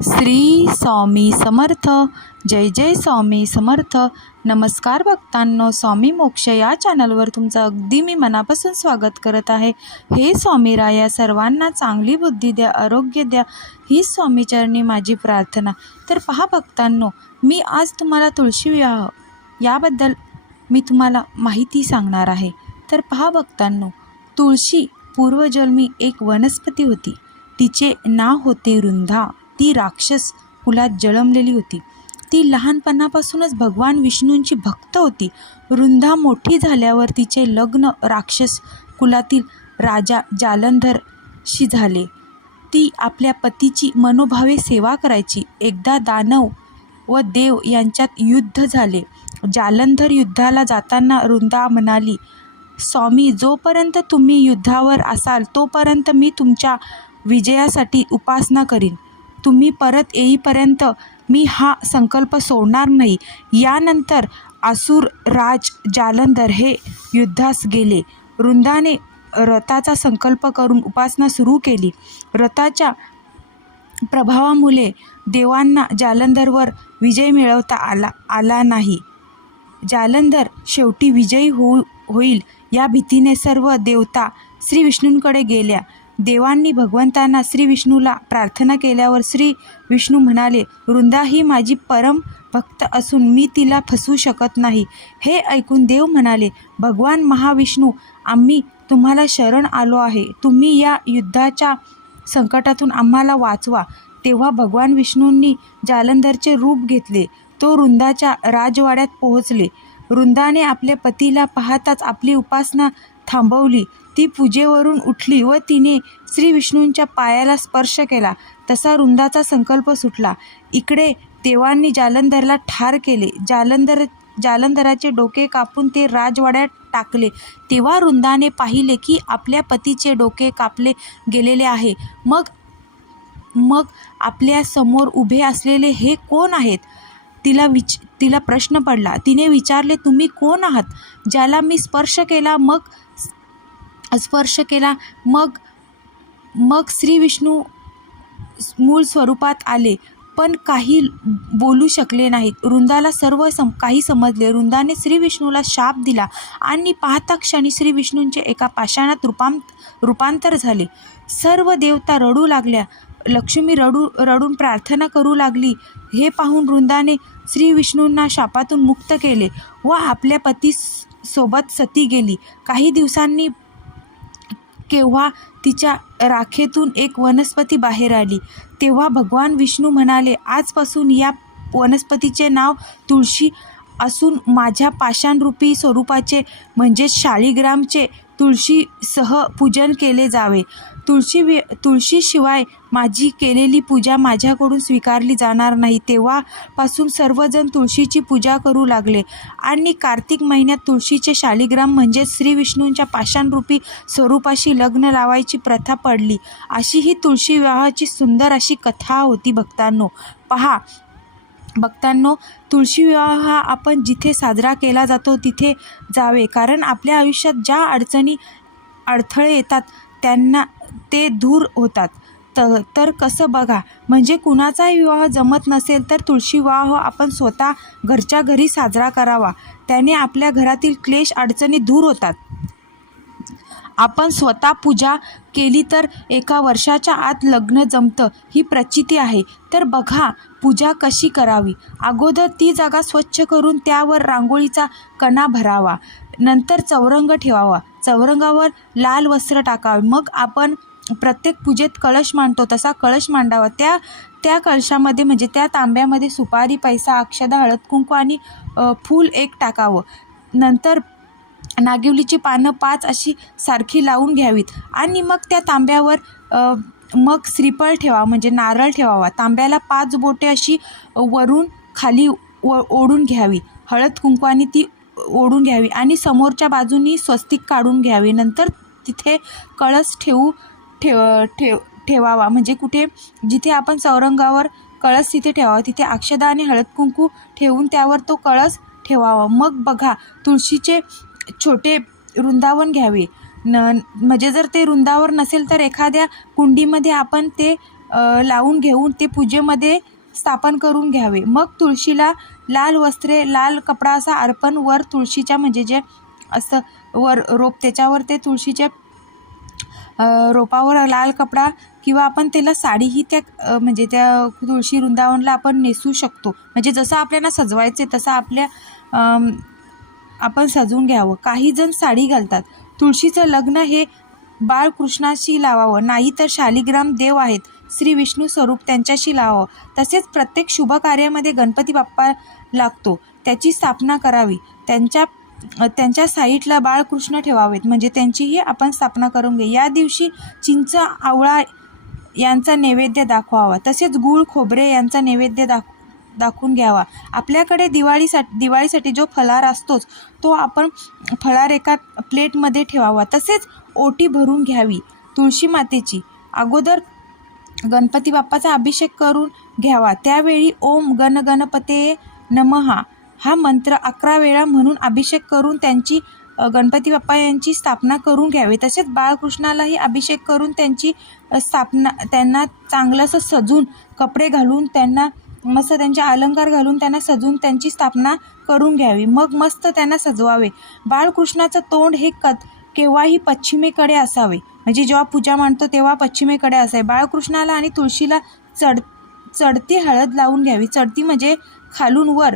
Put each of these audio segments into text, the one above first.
श्री स्वामी समर्थ. जय जय स्वामी समर्थ. नमस्कार भक्तांनो, स्वामी मोक्ष या चॅनलवर तुमचं अगदी मी मनापासून स्वागत करत आहे. हे स्वामीराया सर्वांना चांगली बुद्धी द्या, आरोग्य द्या, ही स्वामीचरणी माझी प्रार्थना. तर पहा भक्तांनो, मी आज तुम्हाला तुळशी विवाह याबद्दल मी तुम्हाला माहिती सांगणार आहे. तर पहा भक्तांनो, तुळशी पूर्वजन्मी एक वनस्पती होती. तिचे नाव होते रुंधा. ती राक्षस कुलात जन्मलेली होती. ती लहानपणापासूनच भगवान विष्णूंची भक्त होती. रुंधा मोठी झाल्यावर तिचे लग्न राक्षस कुलातील राजा जालंधरशी झाले. ती आपल्या पतीची मनोभावे सेवा करायची. एकदा दानव व देव यांच्यात युद्ध झाले. जालंधर युद्धाला जाताना रुंधा म्हणाली, स्वामी, जोपर्यंत तुम्ही युद्धावर असाल तोपर्यंत मी तुमच्या विजयासाठी उपासना करीन. तुम्ही परत येईपर्यंत मी हा संकल्प सोडणार नाही. यानंतर असुर राज जालंधर हे युद्धास गेले. रुंधाने रथाचा संकल्प करून उपासना सुरू केली. रथाच्या प्रभावामुळे देवांना जालंधरवर विजय मिळवता आला नाही. जालंधर शेवटी विजयी होईल या भीतीने सर्व देवता श्री विष्णूंकडे गेल्या. देवांनी भगवंतांना श्री विष्णूला प्रार्थना केल्यावर श्री विष्णू म्हणाले, रुंधा ही माझी परम भक्त असून मी तिला फसवू शकत नाही. हे ऐकून देव म्हणाले, भगवान महाविष्णू, आम्ही तुम्हाला शरण आलो आहे. तुम्ही या युद्धाच्या संकटातून आम्हाला वाचवा. तेव्हा भगवान विष्णूंनी जालंधरचे रूप घेतले. तो रुंधाच्या राजवाड्यात पोहोचले. रुंधाने आपल्या पतीला पाहताच आपली उपासना थांबवली. ती पूजेवरून उठली व तिने श्री विष्णूंच्या पायाला स्पर्श केला. तसा रुंधाचा संकल्प सुटला. इकडे देवांनी जालंधरला ठार केले. जालंधराचे डोके कापून ते राजवाड्यात टाकले. तेव्हा रुंधाने पाहिले की आपल्या पतीचे डोके कापले गेलेले आहे. मग आपल्या समोर उभे असलेले हे कोण आहेत? तिला प्रश्न पडला. तिने विचारले, तुम्ही कोण आहात? ज्याला मी स्पर्श केला मग श्री विष्णू मूळ स्वरूपात आले, पण काही बोलू शकले नाहीत. रुंधाला सर्व काही समजले. रुंधाने श्री विष्णूला शाप दिला आणि पाहता क्षणी श्री विष्णूंचे एका पाषाणात रूपांतर झाले. सर्व देवता रडू लागल्या. लक्ष्मी रडून प्रार्थना करू लागली. हे पाहून रुंधाने श्री विष्णूंना शापातून मुक्त केले व आपल्या पतीसोबत सती गेली. काही दिवसांनी केव्हा तिच्या राखेतून एक वनस्पती बाहेर आली. तेव्हा भगवान विष्णू म्हणाले, आजपासून या वनस्पतीचे नाव तुळशी असून माझ्या पाषाणरूपी स्वरूपाचे म्हणजेच शाळीग्रामचे तुळशीसह पूजन केले जावे. तुळशीशिवाय माझी केलेली पूजा माझ्याकडून स्वीकारली जाणार नाही. तेव्हापासून सर्वजण तुळशीची पूजा करू लागले आणि कार्तिक महिन्यात तुळशीचे शालिग्राम म्हणजेच श्री विष्णूंच्या पाषाणरूपी स्वरूपाशी लग्न लावायची प्रथा पडली. अशी ही तुळशी विवाहाची सुंदर अशी कथा होती भक्तांनो. पहा भक्तांनो, तुळशी विवाह हा आपण जिथे साजरा केला जातो तिथे जावे, कारण आपल्या आयुष्यात ज्या अडथळे येतात त्यांना ते दूर होतात. तर कसं बघा, म्हणजे कुणाचाही विवाह जमत नसेल तर तुळशी विवाह आपण स्वतः घरच्या घरी साजरा करावा. त्याने आपल्या घरातील क्लेश अडचणी दूर होतात. आपण स्वतः पूजा केली तर एका वर्षाच्या आत लग्न जमतं ही प्रचिती आहे. तर बघा पूजा कशी करावी. अगोदर ती जागा स्वच्छ करून त्यावर रांगोळीचा कणा भरावा. नंतर चौरंग ठेवावा. चौरंगावर लाल वस्त्र टाकावे. मग आपण प्रत्येक पूजेत कळश मांडतो तसा कळश मांडावा. त्या कळशामध्ये म्हणजे त्या तांब्यामध्ये सुपारी, पैसा, अक्षदा, हळद कुंकू आणि फूल एक टाकावं. नंतर नागिवलीची पानं 5 अशी सारखी लावून घ्यावीत आणि मग त्या तांब्यावर मग श्रीफळ ठेवा म्हणजे नारळ ठेवावा. तांब्याला 5 बोटे अशी वरून खाली ओढून घ्यावी. हळद कुंकवाने ती ओढून घ्यावी आणि समोरच्या बाजूनी स्वस्तिक काढून घ्यावे. नंतर तिथे कळस ठेवावा म्हणजे कुठे जिथे आपण चौरंगावर कळस तिथे ठेवावा. तिथे अक्षदा आणि हळद कुंकू ठेवून त्यावर तो कळस ठेवावा. मग बघा तुळशीचे छोटे वृंदावन घ्यावे. म्हणजे जर ते वृंदावन नसेल तर एखाद्या कुंडीमध्ये आपण ते लावून घेऊन ते पूजेमध्ये स्थापन करून घ्यावे. मग तुळशीला लाल वस्त्रे, लाल कपडा असा अर्पण वर तुळशीच्या म्हणजे जे असं वर रोप त्याच्यावर ते तुळशीच्या रोपावर लाल कपडा किंवा आपण त्याला साडीही त्या म्हणजे त्या तुळशी वृंदावनला आपण नेसू शकतो. म्हणजे जसं आपल्याला सजवायचे तसं आपण सजवून घ्यावं. काही जण साडी घालतात. तुळशीचं लग्न हे बाळकृष्णाशी लावावं, नाही तर शालिग्राम देव आहेत श्री विष्णू स्वरूप त्यांच्याशी लावावं. तसेच प्रत्येक शुभ कार्यामध्ये गणपती बाप्पा लागतो, त्याची स्थापना करावी. त्यांच्या साईडला बाळकृष्ण ठेवावेत, म्हणजे त्यांचीही आपण स्थापना करून घे. या दिवशी चिंच, आवळा यांचा नैवेद्य दाखवावा. तसेच गूळ, खोबरे यांचा नैवेद्य दाखवून घ्यावा. आपल्याकडे दिवाळीसाठी जो फराळ असतोच तो आपण फराळ एका प्लेटमध्ये ठेवावा. तसेच ओटी भरून घ्यावी तुळशी मातेची. अगोदर गणपती बाप्पाचा अभिषेक करून घ्यावा. त्यावेळी ओम गण गणपते नमः हा मंत्र 11 वेळा म्हणून अभिषेक करून त्यांची गणपती बाप्पा यांची स्थापना करून घ्यावी. तसेच बाळकृष्णालाही अभिषेक करून त्यांची त्यांना चांगलंसं सजून कपडे घालून त्यांना मस्त त्यांचे अलंकार घालून त्यांना सजून त्यांची स्थापना करून घ्यावी. मग मस्त त्यांना सजवावे. बाळकृष्णाचं तोंड हे केव्हाही पश्चिमेकडे असावे, म्हणजे जेव्हा पूजा मांडतो तेव्हा पश्चिमेकडे असावे. बाळकृष्णाला आणि तुळशीला चढती हळद लावून घ्यावी. चढती म्हणजे खालून वर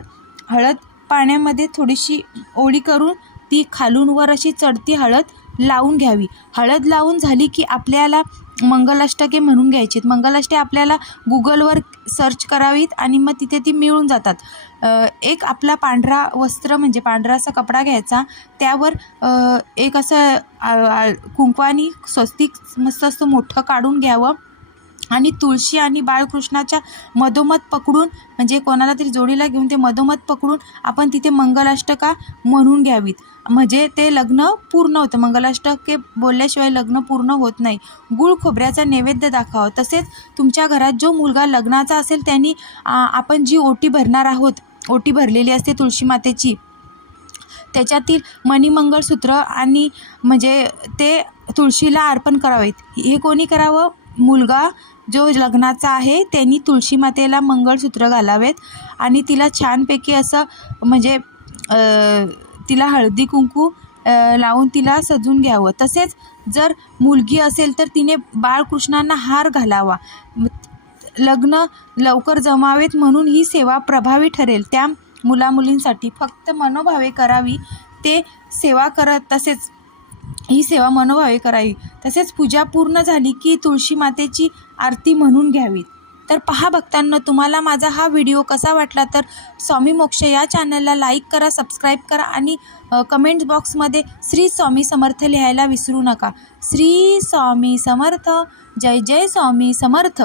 हळद पाण्यामध्ये थोडीशी ओळी करून ती खालून वर अशी चढती हळद लावून घ्यावी. हळद लावून झाली की आपल्याला मंगलाष्टके म्हणून घ्यायची. मंगलाष्टके आपल्याला गुगलवर सर्च करावीत आणि मग तिथे ती मिळून जातात. एक आपला पांढरा वस्त्र म्हणजे पांढरा असा कपडा घ्यायचा, त्यावर एक असं कुंकवानी स्वस्तिक मस्त असं मोठं काढून घ्यावं आणि तुळशी आणि बाळकृष्णाच्या मधोमध पकडून म्हणजे कोणाला तरी जोडीला घेऊन ते मधोमध पकडून आपण तिथे मंगलाष्टका म्हणून घ्यावीत, म्हणजे ते लग्न पूर्ण होतं. मंगलाष्टके बोलल्याशिवाय लग्न पूर्ण होत नाही. गूळ खोबऱ्याचा नैवेद्य दाखवावा. तसेच तुमच्या घरात जो मुलगा लग्नाचा असेल त्यांनी आपण जी ओटी भरणार आहोत, ओटी भरलेली असते तुळशी मातेची, त्याच्यातील मणिमंगळसूत्र आणि म्हणजे ते तुळशीला अर्पण करावेत. हे कोणी करावं? मुलगा जो लग्नाचा आहे त्यांनी तुळशी मातेला मंगळसूत्र घालावेत आणि तिला छानपैकी असं म्हणजे तिला हळदी कुंकू लावून तिला सजून घ्यावं. तसेच जर मुलगी असेल तर तिने बाळकृष्णांना हार घालावा. लग्न लवकर जमावेत म्हणून ही सेवा प्रभावी ठरेल. त्या मुलामुलींसाठी फक्त मनोभावे करावी. ते सेवा करत तसेच ही सेवा मनोभावे करावी. तसेच पूजा पूर्ण झाली की तुळशी मातेची आरती म्हणून घ्यावी. तर पहा भक्तांनो, तुम्हाला माझा हा व्हिडिओ कसा वाटला तर स्वामी मोक्ष या चॅनलला लाईक करा, सबस्क्राईब करा आणि कमेंट बॉक्समध्ये श्री स्वामी समर्थ लिहायला विसरू नका. श्री स्वामी समर्थ. जय जय स्वामी समर्थ.